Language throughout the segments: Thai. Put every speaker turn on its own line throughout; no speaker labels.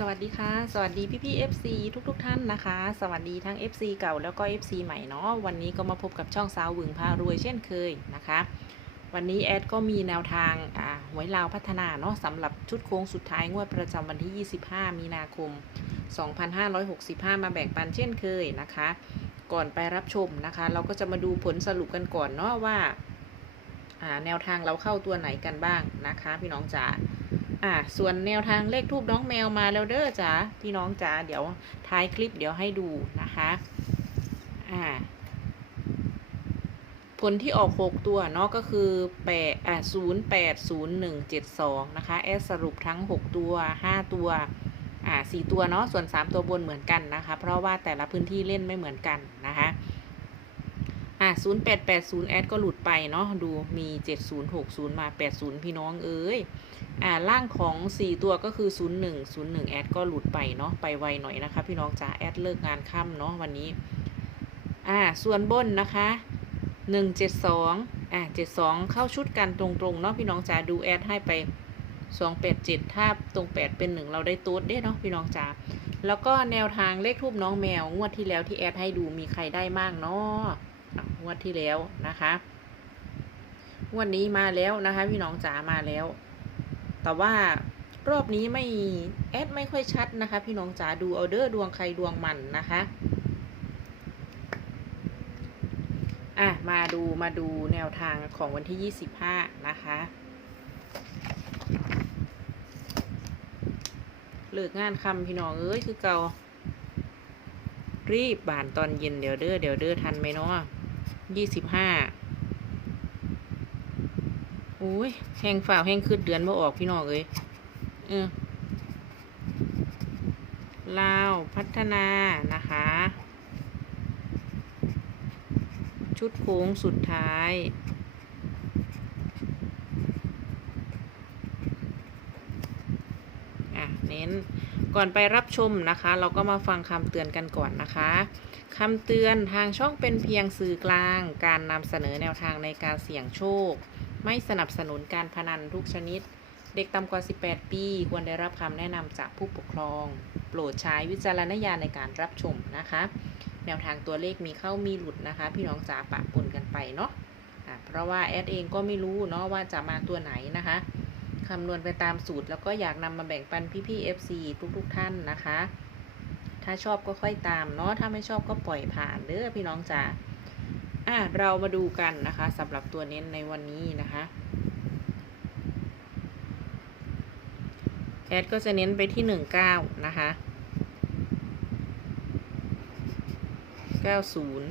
สวัสดีค่ะ สวัสดีพี่พี่ FC ทุกทุกๆท่านนะคะ สวัสดีทั้ง FC เก่าแล้วก็ FC ใหม่เนาะวันนี้ก็มาพบกับช่องสาวหวึงพารวยเช่นเคยนะคะ วันนี้แอดก็มีแนวทางอ่าหวยลาวพัฒนาเนาะสำหรับชุดโค้งสุดท้ายงวดประจำวันที่ 25 มีนาคม 2565 มาแบ่งปันเช่นเคยนะคะ ก่อนไปรับชมนะคะ เราก็จะมาดูผลสรุปกันก่อนเนาะว่าแนวทางเราเข้าตัวไหนกันบ้างนะคะ พี่น้องจ๋า อ่าส่วนแนวทางเลขทูบน้องแมวมาแล้วเด้อจ้าพี่น้องจ๋าเดี๋ยวท้ายคลิปเดี๋ยวให้ดูนะคะอ่าผลที่ออก 6 ตัวเนาะก็คือแปดอ่าศูนย์แปดศูนย์หนึ่งเจ็ดสองนะคะ แอดสรุปทั้ง 6 ตัว 5 ตัว อ่าสี่ตัวเนาะ ส่วน 3 ตัวบนเหมือนกันนะคะ เพราะว่าแต่ละพื้นที่เล่นไม่เหมือนกันนะคะ อ่าศูนย์แปดแปดศูนย์แอดก็หลุดไปเนาะดูมีเจ็ดศูนย์หกศูนย์มาแปดศูนย์พี่น้องเอ้ยอ่าล่างของ4ตัวก็คือ01 01แอดก็หลุดไปเนาะไปไวหน่อยนะคะ พี่น้องจ๋าแอดเลิกงานค่ำเนาะวันนี้อ่าส่วนบนนะคะ172อ่า72เข้าชุดกันตรงๆเนาะพี่น้องจ๋าดูแอดให้ไป287ถ้าตรง8เป็น1เราได้ตูดได้เนาะพี่น้องจ๋าแล้วก็แนวทางเลขทูบน้องแมวงวดที่แล้วที่แอดให้ดูมีใครได้มากเนาะ งวดที่แล้วนะคะงวดนี้มาแล้วนะคะ พี่น้องจ๋ามาแล้ว แต่ว่ารอบนี้ไม่แอดไม่ค่อยชัดนะคะ พี่น้องจ๋าดูเอาเดอร์ดวงใครดวงมันนะคะอะมาดูมาดูแนวทางของวันที่ 25 นะคะเลิกงานคำพี่น้องเอ้ยคือเการีบบานตอนเย็นเดี๋ยวเด้อเดี๋ยวเด้อทันไหมเนาะ 25โอ้ยแห้งฝ่าแห้งคืดเดือนบ่ออกพี่น้องเอ้ยเออลาวพัฒนานะคะ ชุดโค้งสุดท้าย อะ เน้น ก่อนไปรับชมนะคะ เราก็มาฟังคำเตือนกันก่อนนะคะคำเตือนทางช่องเป็นเพียงสื่อกลาง การนำเสนอแนวทางในการเสี่ยงโชค ไม่สนับสนุนการพนันทุกชนิด เด็กต่ำกว่า 18 ปี ควรได้รับคำแนะนำจากผู้ปกครอง โปรดใช้วิจารณญาณในการรับชมนะคะ แนวทางตัวเลขมีเข้ามีหลุดนะคะ พี่น้องจ๋าปะปนกันไปเนาะะเพราะว่าแอดเองก็ไม่รู้เนาะว่าจะมาตัวไหนนะคะ คำนวณไปตามสูตร แล้วก็อยากนำมาแบ่งปันพี่ๆ FC ทุกๆท่านนะคะ ถ้าชอบก็ค่อยตามเนาะถ้าไม่ชอบก็ปล่อยผ่านเด้อพี่น้องจ๋าอะเรามาดูกันนะคะสำหรับตัวเน้นในวันนี้นะคะแอดก็จะเน้นไปที่หนึ่งเก้านะคะเก้าศูนย์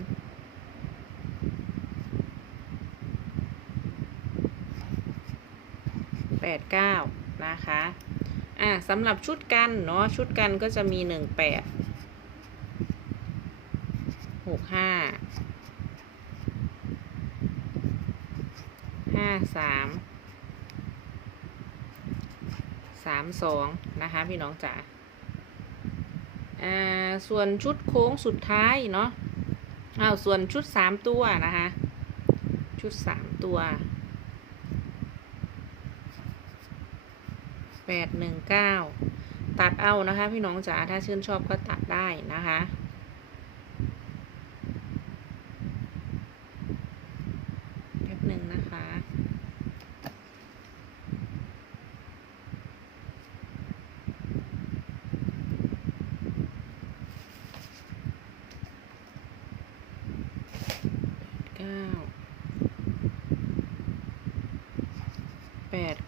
แปดเก้านะคะอะสำหรับชุดกันเนาะชุดกันก็จะมีหนึ่งแปดหกห้าห้าสามสามสองนะคะพี่น้องจ๋าอ่าส่วนชุดโค้งสุดท้ายเนาะอ้าวส่วนชุดสามตัวนะคะ ชุดสามตัว แปดหนึ่งเก้าตัดเอานะคะ พี่น้องจ๋าถ้าชื่นชอบก็ตัดได้นะคะ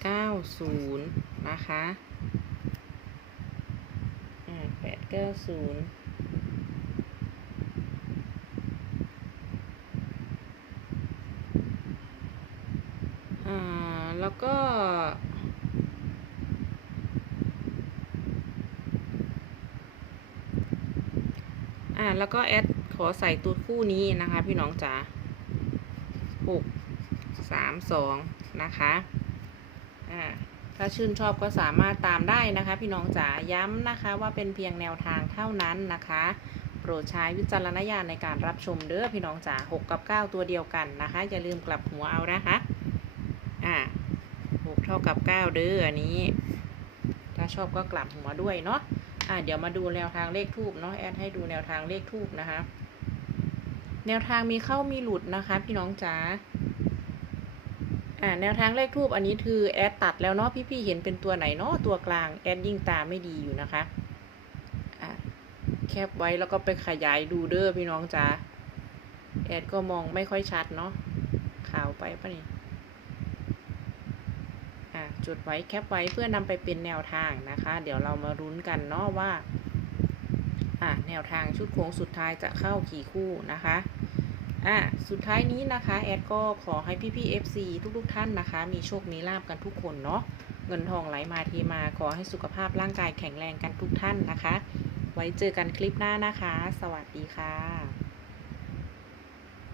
890 นะคะอ่า890แล้วก็ อ่า แล้วก็แอดขอใส่ตัวคู่นี้นะคะ พี่น้องจ๋าหกสามสองนะคะ อ่าถ้าชื่นชอบก็สามารถตามได้นะคะ พี่น้องจ๋าย้ำนะคะว่าเป็นเพียงแนวทางเท่านั้นนะคะ โปรดใช้วิจารณญาณในการรับชมเด้อพี่น้องจ๋าหกับเก้าตัวเดียวกันนะคะ อย่าลืมกลับหัวเอานะคะอ่าหกเท่ากับเก้าเด้ออันนี้ ถ้าชอบก็กลับหัวด้วยเนาะอะเดี๋ยวมาดูแนวทางเลขทูบเนาะแอดให้ดูแนวทางเลขทูบนะคะ แนวทางมีเข้ามีหลุดนะคะ พี่น้องจ๋า อ่าแนวทางเลขทูบอันนี้คือแอดตัดแล้วเนาะพี่ๆเห็นเป็นตัวไหนเนาะตัวกลางแอดยิ่งตาไม่ดีอยู่นะคะอะแคบไว้แล้วก็ไปขยายดูเด้อพี่น้องจ๋าแอดก็มองไม่ค่อยชัดเนาะขาวไปปะนี่อะจดไว้แคปไว้เพื่อนำไปเป็นแนวทางนะคะ เดี๋ยวเรามารุ้นกันเนาะว่าอะแนวทางชุดโค้งสุดท้ายจะเข้ากี่คู่นะคะ อะสุดท้ายนี้นะคะแอดก็ขอให้พี่ๆ FC ทุกๆท่านนะคะ มีโชค มีลาบกันทุกคนเนาะเงินทองไหลมาเทมาขอให้สุขภาพร่างกายแข็งแรงกันทุกท่านนะคะ ไว้เจอกันคลิปหน้านะคะ สวัสดีค่ะ